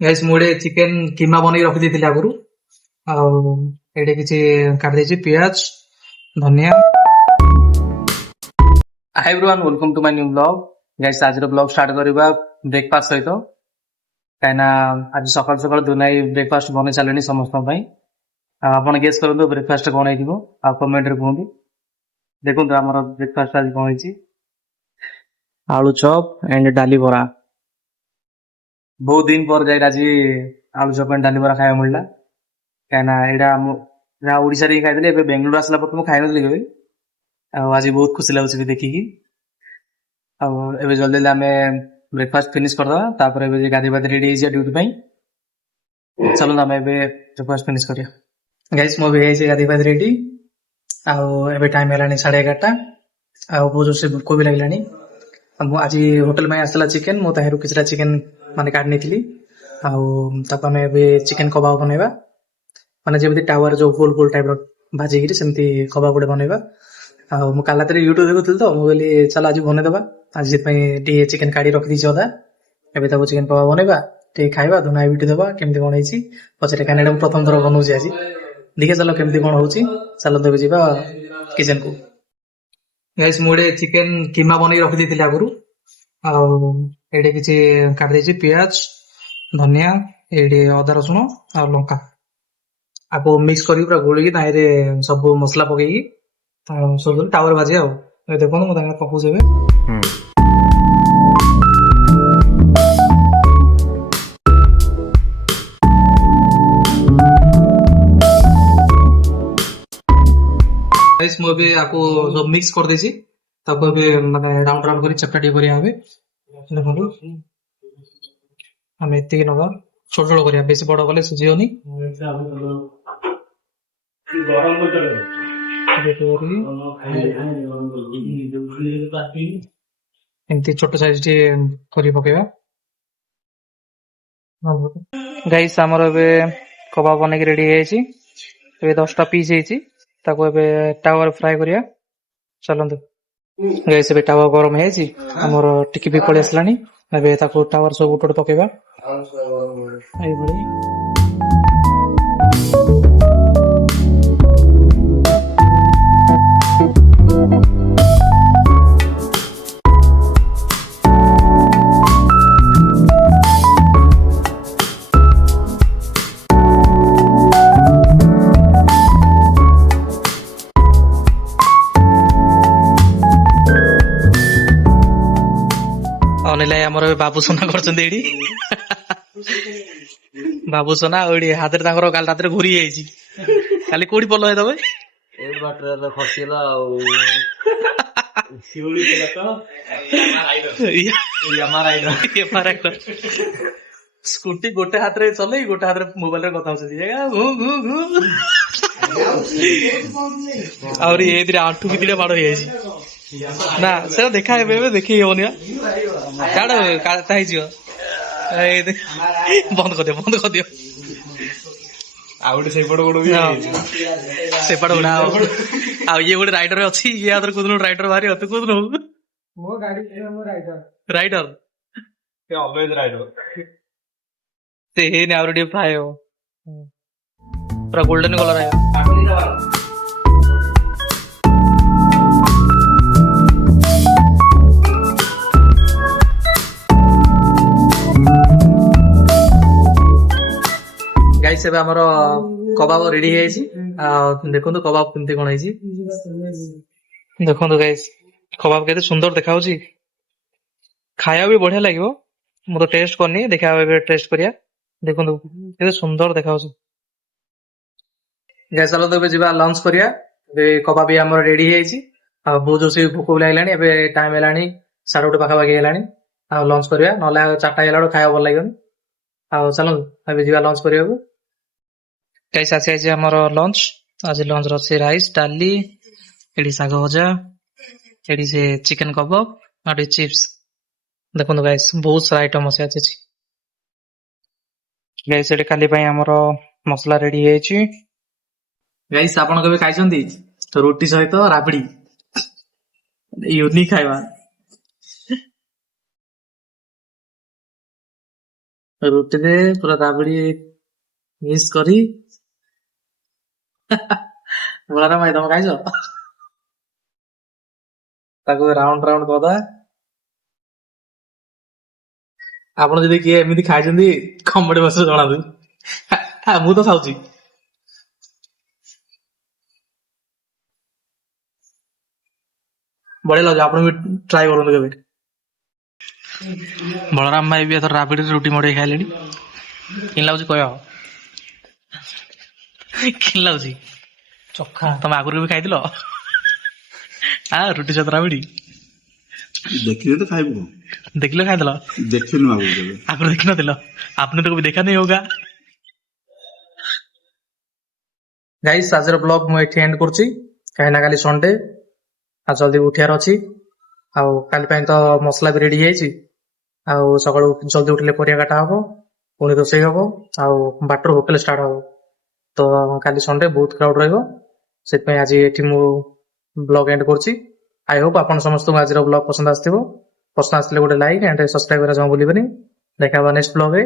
Guys ମୁଁ ଗୋଟେ chicken କିମା ବନେଇ ରଖିଦେଇଥିଲି ଆଗରୁ। ଆଉ ଏଇଠି କିଛି କାଟିଦେଇଛି ପିଆଜ, ଧନିଆ। High everyone, welcome to my new blog. Guys ଆଜିର ବ୍ଲଗ ଷ୍ଟାର୍ଟ କରିବା ବ୍ରେକଫାଷ୍ଟ ସହିତ, କାହିଁକିନା ଆଜି ସକାଳୁ ସକାଳୁ ଦୁନାଇ ବ୍ରେକଫାଷ୍ଟ ବନେଇ ସାରିଲେଣି ସମସ୍ତଙ୍କ ପାଇଁ। ଆଉ ଆପଣ ଗେସ୍ କରନ୍ତୁ ବ୍ରେକଫାଷ୍ଟ କଣ ହେଇଥିବ, ଆଉ କମେଣ୍ଟରେ କୁହନ୍ତୁ। ଦେଖନ୍ତୁ ଆମର ବ୍ରେକଫାଷ୍ଟ ଆଜି କଣ ହେଇଛି, ଆଳୁ ଚପ୍ ଏଣ୍ଡ ଡାଲି ବରା। ବହୁତ ଦିନ ପରେ ଯାଇକି ଆଜି ଆଳୁ ଚପ୍ ଏଣ୍ଡ ଡାଲି ବରା ଖାଇବାକୁ ମିଳିଲା, କାହିଁକିନା ଏଇଟା ମୁଁ ଯାହା ଓଡ଼ିଶାରେ ହିଁ ଖାଇଥିଲି। ଏବେ ବେଙ୍ଗଲୋର ଆସିଲା ପରେ ମୁଁ ଖାଇନଥିଲି କେବେ। ଆଉ ଆଜି ବହୁତ ଖୁସି ଲାଗୁଛି ବି ଦେଖିକି। ଆଉ ଏବେ ଜଲ୍ଦି ଜଲ୍ଦି ଆମେ ବ୍ରେକଫାଷ୍ଟ ଫିନିଶ କରିଦେବା, ତାପରେ ଏବେ ଗାଧି ପାଧି ରେଡି ହେଇଯିବା ଡ୍ୟୁଟି ପାଇଁ। ଚାଲନ୍ତୁ ଆମେ ଏବେ ବ୍ରେକଫାଷ୍ଟ ଫିନିଶ କରିବା। ଗାଇସ୍ ମୁଁ ବି ହେଇଛି ଗାଧି ପାଧି ରେଡି। ଆଉ ଏବେ ଟାଇମ ହେଲାଣି 11:30। ଆଉ ବହୁତ ଜୋରସେ ଭୋକ ବି ଲାଗିଲାଣି। ମୁଁ ଆଜି ହୋଟେଲ ପାଇଁ ଆସିଥିଲା ଚିକେନ, ମୁଁ ତାହିଁରୁ କିଛିଟା ଚିକେନ ମାନେ କାଢି ନେଇଥିଲି। ଆଉ ତାକୁ ଆମେ ଏବେ ଚିକେନ କବାବ ବନେଇବା, ମାନେ ଯେମିତି ଟାୱାର ଯୋଉ ଗୋଲ ଗୋଲ ଟାଇପର ଭାଜିକିରି ସେମିତି କବାବ ଗୋଟେ ବନେଇବା। ଆଉ ମୁଁ କାଲି ରାତିରେ ୟୁଟ୍ୟୁବ ଦେଖୁଥିଲି ତ, ମୁଁ କହିଲି ଚାଲ ଆଜି ବନେଇଦବା। ଆଜି ସେଥିପାଇଁ ଟିକେ ଚିକେନ କାଢି ରଖିଦେଇଛି ଅଧା। ଏବେ ତାକୁ ଚିକେନ କବାବ ବନେଇବା, ଟିକେ ଖାଇବା, ଧୁନା ବିଟି ଦେବା କେମିତି କଣ ହେଇଛି ପଛରେ, କାହିଁକିନା ଏଇଟା ମୁଁ ପ୍ରଥମ ଥର ବନଉଛି ଆଜି। ଦେଖିଆ ଚାଲ କେମିତି କଣ ହଉଛି। ଚାଲ ତେବେ ଯିବା କିଚେନକୁ। ଗାଇସ୍ ମୁଁ ଗୋଟେ ଚିକେନ କିମା ବନେଇ ରଖିଦେଇଥିଲି ଆଗରୁ। ଆଉ ଏଇଠି କିଛି କାଟିଦେଇଛି ପିଆଜ, ଧନିଆ, ଏଇଠି ଅଦା ରସୁଣ ଆଉ ଲଙ୍କା। ଆକୁ ମିକ୍ସ କରିକି ପୁରା ଗୋଳିକି ତାହିଁରେ ସବୁ ମସଲା ପକେଇକି ସବୁ ଟାୱାର ଭାଜିବା। ଆଉ ଏବେ ଦେଖନ୍ତୁ ମୁଁ ତାହିଁରେ ପକଉଛି ଏବେ। ଗାଇସ୍ ମୁଁ ଏବେ ଆକୁ ସବୁ ମିକ୍ସ କରିଦେଇଛି, ତାକୁ ଏବେ ମାନେ ରାଉଣ୍ଡ ରାଉଣ୍ଡ କରି ଚକଟା ଟିକେ କରିବା। ଏବେ ଦେଖନ୍ତୁ ଆମେ ଏତିକି ନବା, ଛୋଟ ଛୋଟ କରିବା, ବେଶୀ ବଡ କଲେ ସୁଝିବନି। ଏମିତି ଛୋଟ ସାଇଜ ଟିକେ କରି ପକେଇବା। ଗାଇସ୍ ଆମର ଏବେ କବାବ ବନେଇକି ରେଡି ହେଇଯାଇଛି। ଏବେ 10ଟା ପିସ୍ ହେଇଛି, ତାକୁ ଏବେ ତାୱାରେ ଫ୍ରାଏ କରିବା। ଚାଲନ୍ତୁ ଗାଇସ୍ ଏବେ ତାୱା ଗରମ ହେଇଯାଇଛି, ଆମର ଟିକେ ବି ପଳେଇ ଆସିଲାଣି। ଏବେ ତାକୁ ତାୱାର ସବୁ ଗୋଟେ ଗୋଟେ ପକେଇବା ଏଇଭଳି। ଅନିଲ ଭାଇ ଆମର ଏବେ ବାବୁସୋନା କରୁଛନ୍ତି ଏଇଠି। ବାବୁସୋନା ଆଉ ଏଇଠି ହାତରେ ତାଙ୍କର କାଲି ରାତିରେ ଘୁରି ଯାଇଛି। କାଲି କୋଉଠି ପଲ ହେ ତମେ? ଏଇଠି ବାଟରେ ଖସିଗଲା ଆଉ। ସ୍କୁଟି ଗୋଟେ ହାତରେ ଚଲେଇ ଗୋଟେ ହାତରେ ମୋବାଇଲରେ କଥା ହଉଛନ୍ତି। ଆହୁରି ଏଇଥିରେ ଆଣ୍ଠୁ ଭିତରେ ମାଡ ହେଇଯାଇଛି। ନା ସେଟା ଦେଖା ଏବେ ଏବେ ଦେଖେଇ ହବନି। କାଟା ହେଇଯିବ। ବନ୍ଦ କରିଦିଅ ବନ୍ଦ କରିଦିଅ। ଆଉ ଗୋଟେ ସେଇପଟ ଗୋଡ ବି ସେପଟ ଗୋଡା ଆଉ ଇଏ ଗୋଟେ ରାଇଡର ଅଛି। ଇଏ ହାତରେ କୋଉଦିନ ରାଇଡର ବାହାରିବ, ତୁ କୋଉଦିନ ମୋ ଗାଡି ରାଇଡର ଅଲୱେଜ ରାଇଡର। ସେ ହେଇନି, ଆହୁରି ଟିକେ ଫ୍ରାଏ ହବ, ପୁରା ଗୋଲ୍ଡେନ କଲର ଆଇବ। ଗାଇସ୍ ଏବେ ଆମର କବାବ ରେଡି ହେଇଯାଇଛି। ଆଉ ଦେଖନ୍ତୁ କବାବ କେମିତି କଣ ହେଇଛି। ଦେଖନ୍ତୁ ଗାଇସ୍ କବାବ କେତେ ସୁନ୍ଦର ଦେଖାଯାଉଛି, ଖାଇବା ବି ବଢିଆ ଲାଗିବ। ମୁଁ ତ ଟେଷ୍ଟ କରିନି, ଦେଖିବା ଏବେ ଟେଷ୍ଟ କରିବା। ଦେଖନ୍ତୁ କେତେ ସୁନ୍ଦର ଦେଖାଯାଉଛି। ଗାଇସ୍ ଚାଲନ୍ତୁ ଏବେ ଯିବା ଲଞ୍ଚ କରିବା। ଏବେ କବାବ ବି ଆମର ରେଡି ହେଇଯାଇଛି। ଆଉ ବହୁତ ଜୋରସେ ଭୋକ ବି ଲାଗିଲାଣି। ଏବେ ଟାଇମ ହେଲାଣି 1:30 ପାଖାପାଖି ହେଲାଣି। ଆଉ ଲଞ୍ଚ କରିବା, ନହେଲେ ଆଉ 4ଟା ହେଲା ବେଳକୁ ଖାଇବା ଭଲ ଲାଗିବନି। ଆଉ ଚାଲନ୍ତୁ ଏବେ ଯିବା ଲଞ୍ଚ କରିବାକୁ। ଗାଇସ୍ ଆଜି ଆମର ଲଞ୍ଚ। ଆଜି ଲଞ୍ଚ ଅଛି ରାଇସ୍, ଡାଲି, ଏଠି ଶାଗ ଭଜା, ଏଠି ସେ ଚିକେନ କବାବ ଆଉ ଏଠି ଚିପ୍ସ। ଦେଖନ୍ତୁ ଗାଇସ୍ ବହୁତ ସାରା ଆଇଟମ ଅଛି ଆଜି। ଗାଇସ୍ ଏଠି କାଲି ପାଇଁ ଆମର ମସଲା ରେଡି ହେଇଯାଇଛି। ଗାଇସ୍ ଆପଣ କେବେ ଖାଇଛନ୍ତି ରୁଟି ସହିତ ରାବିଡି? ୟୁନିକ୍ ଖାଇବା। ରୁଟିରେ ପୁରା ରାବିଡି ମିକ୍ସ କରି ବଳରାମ ଭାଇ ତମେ ଖାଇଛ? ତାକୁ ରାଉଣ୍ଡ ରାଉଣ୍ଡ କରିଦବା। ଆପଣ ଯଦି କିଏ ଏମିତି ଖାଇଛନ୍ତି କମେଡି ବକ୍ସରେ ଜଣାନ୍ତୁ। ମୁଁ ତ ଖାଉଛି। ବଢିଆ ଲାଗୁଛି, ଆପଣ ବି ଟ୍ରାଏ କରନ୍ତୁ କେବେ। ବଳରାମ ଭାଇ ବି ଏଥର ରାବିଡିରେ ରୁଟି ମଡେଇ ଖାଇଲେଣି। କେମିତି ଲାଗୁଛି କହିବ? କେମିତି ଲାଗୁଛି? ଚୋଖା। ତମେ ଆଗରୁ ବି ଖାଇଥିଲ? ରୁଟି ସହିତ ରାବିଡି देखिए तो खाइबू कौन ଦେଖିଲେ ଖାଇଦେଲ? देखिनु आगु केबे ଆଗରୁ ଦେଖିନଥିଲ? आपने तो कभी देखा नहीं होगा। ଗାଇସ୍ ଆଜିର ବ୍ଲଗ ମୁଁ ଏଠି ଏଣ୍ଡ କରୁଛି, କାହିଁକିନା କାଲି ସଣ୍ଡେ ଆଉ ଜଲ୍ଦି ଉଠିବାର ଅଛି। ଆଉ କାଲି ପାଇଁ ତ ମସଲା ବି ରେଡି ହେଇଯାଇଛି। ଆଉ ସକାଳୁ ଜଲ୍ଦି ଉଠିଲେ ପରିବା କାଟା ହବ, ପୁଣି ରୋଷେଇ ହବ, ଆଉ ବାଟର ହୋଟେଲ ଷ୍ଟାର୍ଟ ହବ। ତ କାଲି ସଣ୍ଡେ ବହୁତ କ୍ରାଉଡ ରହିବ, ସେଥିପାଇଁ ଆଜି ଏଠି ମୁଁ ବ୍ଲଗ ଏଣ୍ଡ କରୁଛି। ଆଇ ହୋପ ଆପଣ ସମସ୍ତଙ୍କୁ ଆଜିର ବ୍ଲଗ ପସନ୍ଦ ଆସିଥିବ। ପସନ୍ଦ ଆସିଥିଲେ ଗୋଟେ ଲାଇକ୍ ଆଣ୍ଡ ସବସ୍କ୍ରାଇବ କରିବା ଜମା ଭୁଲିବେନି। ଦେଖା ହବା ନେକ୍ସଟ ବ୍ଲଗରେ।